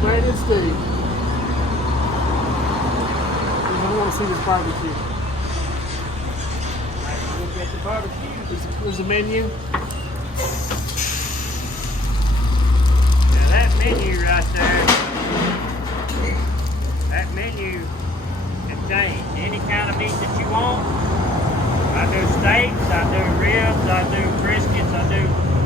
Brandon Steed. I want to see this barbecue. Look at the barbecue. There's a menu. Now that menu right there, that menu can change any kind of meat that you want. I do steaks, I do ribs, I do briskets, I do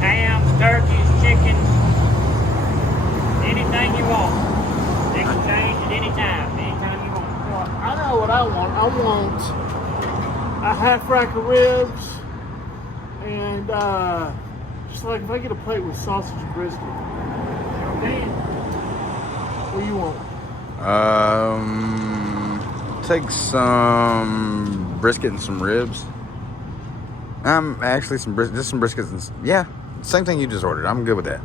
hams, turkeys, chickens, anything you want. It can change at any time, anytime you want. Well, I know what I want. I want a half rack of ribs and just like if I get a plate with sausage and brisket. Okay. What do you want? Take some brisket and some ribs. Actually just some briskets and yeah, same thing you just ordered. I'm good with that.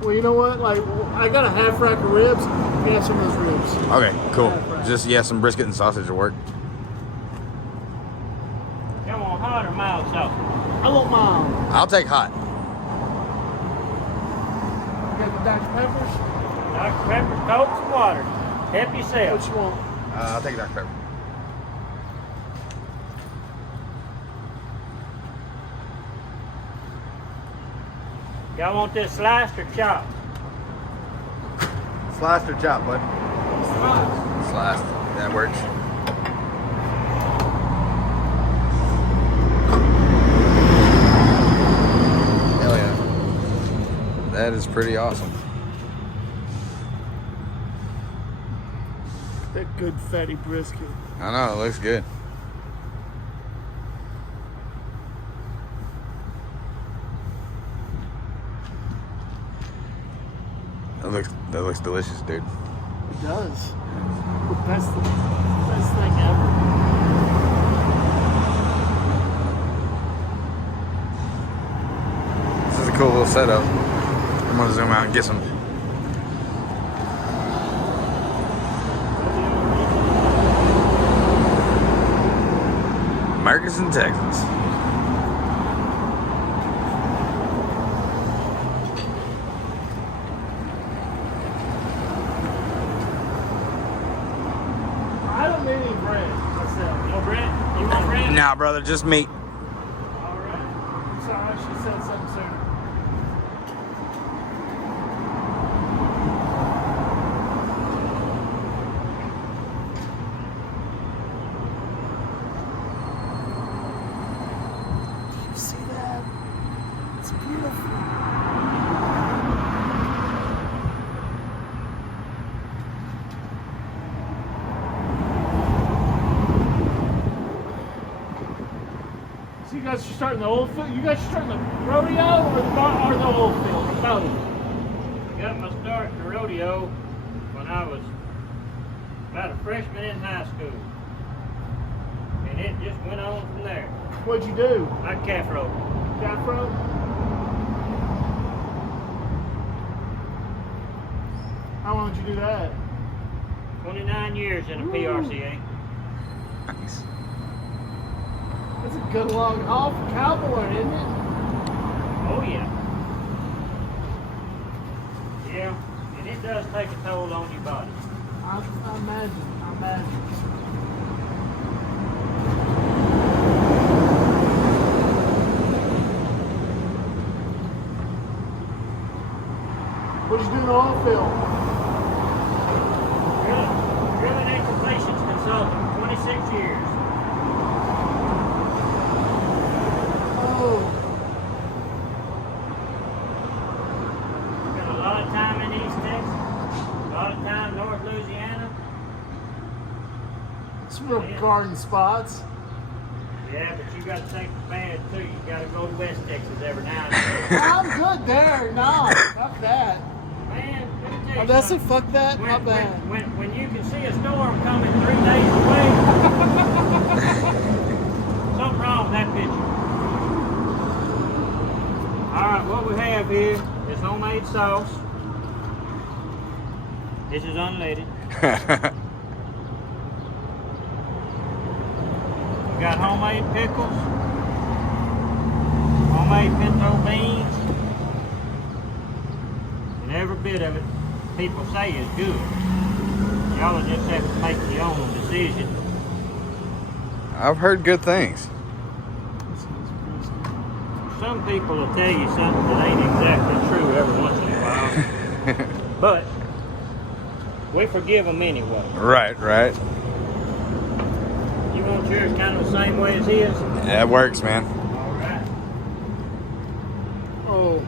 Well, you know what? Like, I got a half rack of ribs. You have some of those ribs. Okay, cool. Just some brisket and sausage will work. You want hot or mild sauce? I want mine. I'll take hot. You got the Dr. Peppers? Dr. Pepper, Coke, and water. Help yourself. What you want? I'll take Dr. Pepper. Y'all want this sliced or chopped? Sliced or chopped, bud? Slice. Sliced. That works. Hell yeah. That is pretty awesome. That good fatty brisket. I know, it looks good. That looks delicious, dude. It does. The best thing ever. This is a cool little setup. I'm gonna zoom out and get some. Murchison, Texas. I don't need any bread myself. No bread? You want bread? Nah, brother, just meat. All right. Sorry, I should have said something sooner. Do you see that? It's beautiful. So you guys are starting the old field? You guys are starting the rodeo or the old field? Or both? I got my start in the rodeo when I was about a freshman in high school. And it just went on from there. What'd you do? I calf rope. Calf rope? How long did you do that? 29 years in a PRCA. Nice. That's a good long haul for cowboy, isn't it? Oh yeah. Yeah, and it does take a toll on your body. I imagine. What'd you do in the oil field? Drilling and completions consultant, 26 years. Oh, Spent a lot of time in East Texas, a lot of time North Louisiana. some real garden spots. Yeah, but you got to take the band too. You got to go to West Texas every now and then. I'm good there. No, fuck that. Man, let me tell you Oh, that's it. something. Fuck that. Not bad. When you can see a storm coming 3 days away, something wrong with that picture. All right, what we have here is homemade sauce. This is unleaded. We got homemade pickles, homemade pinto beans, and every bit of it people say is good. Y'all will just have to make your own decision. I've heard good things. Some people will tell you something that ain't exactly true every once in a while. But we forgive them anyway. Right. You want yours kind of the same way as his? That works, man. All right. Oh.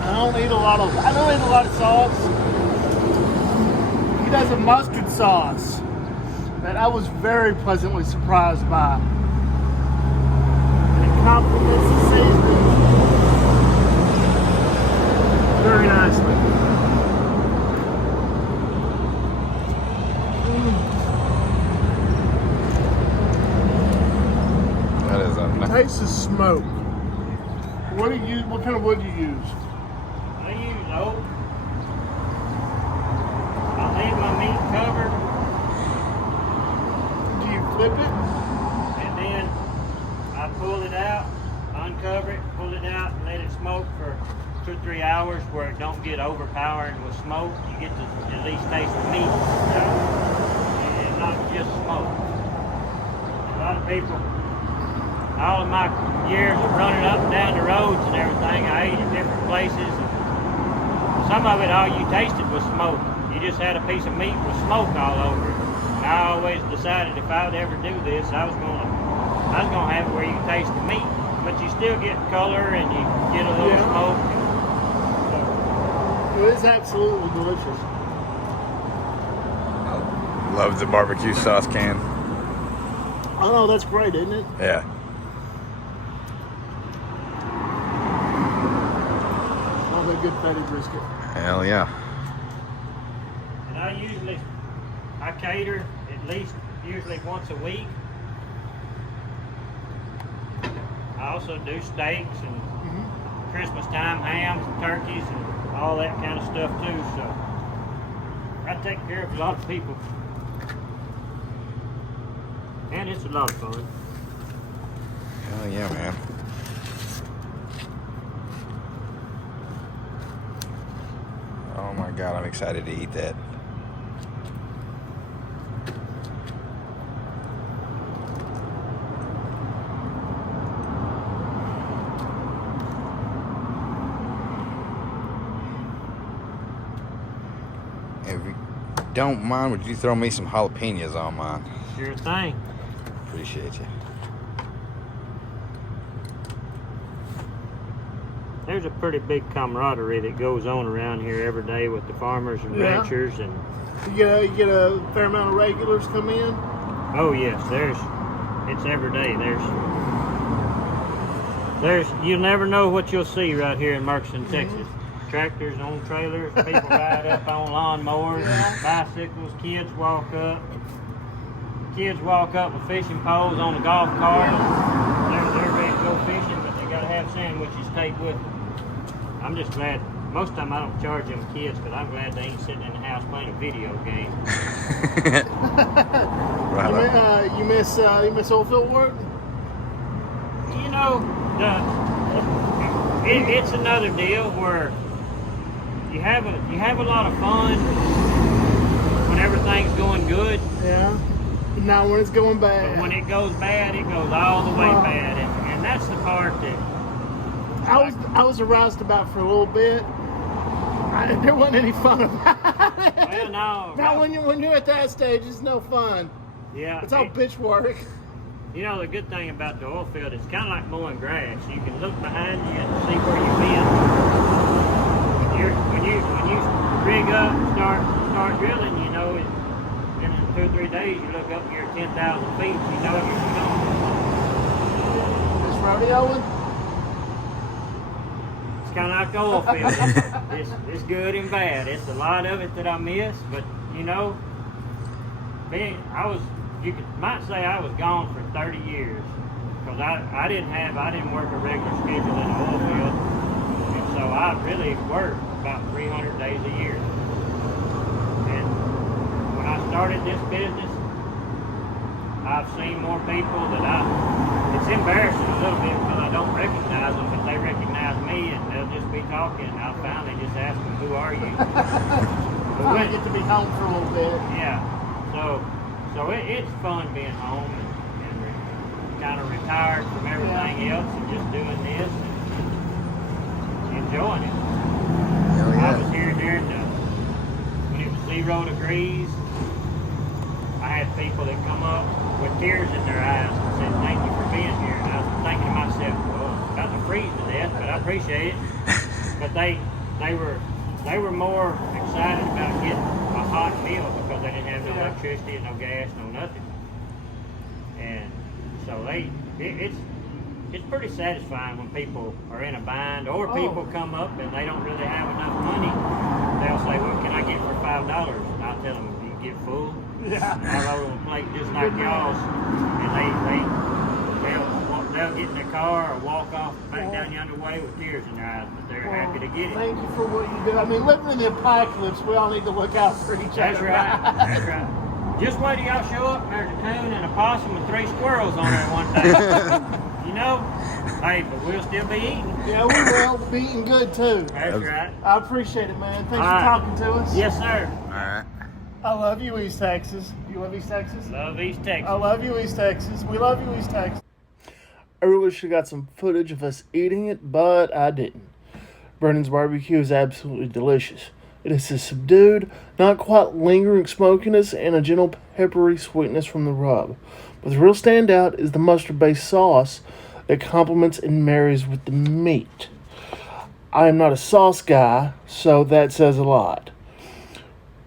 I don't eat a lot of sauce. He does a mustard sauce that I was very pleasantly surprised by. And it complements the seasoning very nicely. That is a Taste the smoke. What kind of wood do you use? I use oak. I leave my meat covered, Do you flip it? and then I pull it out, uncover it, pull it out, and let it smoke for 2 or 3 hours where it don't get overpowering with smoke. You get to at least taste the meat, and not just smoke. A lot of people, all of my years of running up and down the roads and everything, I ate at different places. And some of it, all you tasted was smoke. You just had a piece of meat with smoke all over it. And I always decided if I would ever do this, I was gonna have it where you taste the meat, but you still get color and you get a little smoke. It is absolutely delicious. love the barbecue sauce can. Oh no, that's great, isn't it? Yeah. Love a good fatty brisket. Hell yeah. And I cater at least usually once a week. I also do steaks and Christmas time hams and turkeys and all that kind of stuff too. So I take care of a lot of people. And it's a lot of fun. Hell yeah, man. Oh my God, I'm excited to eat that. If you don't mind, would you throw me some jalapenos on mine? Sure thing. Appreciate you. There's a pretty big camaraderie that goes on around here every day with the farmers and ranchers, and You get a fair amount of regulars come in. oh yes, it's every day. There's you'll never know what you'll see right here in Murchison, Texas. Tractors on trailers, people ride up on lawnmowers, bicycles, kids walk up with fishing poles on the golf cart. They're ready to go fishing, but they gotta have sandwiches take with them. I'm just glad, most of the time I don't charge them kids, but I'm glad they ain't sitting in the house playing a video game. Right. You miss oilfield work? You know, it's another deal where you have a lot of fun when everything's going good. Yeah. Not when it's going bad. But when it goes bad, it goes all the way bad, and that's the part that I was aroused about for a little bit. There wasn't any fun about it. well, no. Not when you're at that stage, it's no fun. Yeah, It's all bitch work. you know the good thing about the oil field, it's kind of like mowing grass. You can look behind you and see where you've been. When you rig up and start drilling, you know, in 2 or 3 days you look up and you're 10,000 feet. You know you're going. This rodeoing? It's kind of like the oil field. It's good and bad. It's a lot of it that I miss, but you know, you might say I was gone for 30 years because I didn't work a regular schedule in the oil field, and so I really worked about 300 days a year. And when I started this business, I've seen more people that it's embarrassing a little bit because I don't recognize them, but they recognize recognize me and they'll just be talking. I'll finally just ask them, "Who are you?" I get to be home for a little bit. Yeah. So it's fun being home and kind of retired from everything else and just doing this and enjoying it. Hell I was yeah. here during when it was 0 degrees. I had people that come up with tears in their eyes and said, "Thank you for being here." And I was thinking to myself, well, I'm about to freeze to death, but I appreciate it. But they were more excited about getting a hot meal because they didn't have no electricity and no gas, no nothing. And so it's pretty satisfying when people are in a bind or people come up and they don't really have enough money. They'll say, "Well, can I get for $5?" And I'll tell them, "You can get full." Yeah. I load them a plate just like y'all's, and they'll get in their car or walk off back down yonder way with tears in their eyes, but they're happy to get it. Thank you for what you do. I mean, living in the apocalypse, we all need to look out for each That's other. right. That's right. Just wait till y'all show up and there's a coon and a possum and 3 squirrels on there one day. You know? Hey, but we'll still be eating. Yeah, we will. Be eating good too. That's right. I appreciate it, man. Thanks All for right. talking to us. Yes, sir. All right. I love you, East Texas. You love East Texas? Love East Texas. I love you, East Texas. We love you, East Texas. I really should have got some footage of us eating it, but I didn't. Brandon's barbecue is absolutely delicious. It is a subdued, not quite lingering smokiness and a gentle peppery sweetness from the rub. But the real standout is the mustard-based sauce that complements and marries with the meat. I am not a sauce guy, so that says a lot.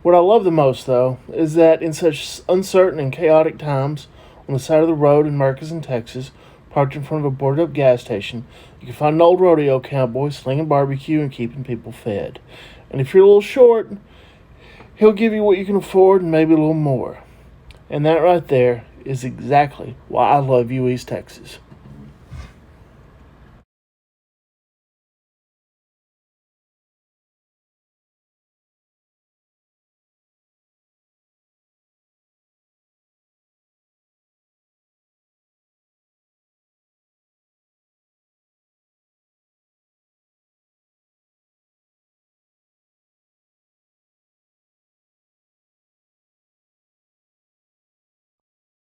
What I love the most, though, is that in such uncertain and chaotic times, on the side of the road in Murchison, Texas, parked in front of a boarded-up gas station, you can find an old rodeo cowboy slinging barbecue and keeping people fed. And if you're a little short, he'll give you what you can afford and maybe a little more. And that right there is exactly why I love you, East Texas.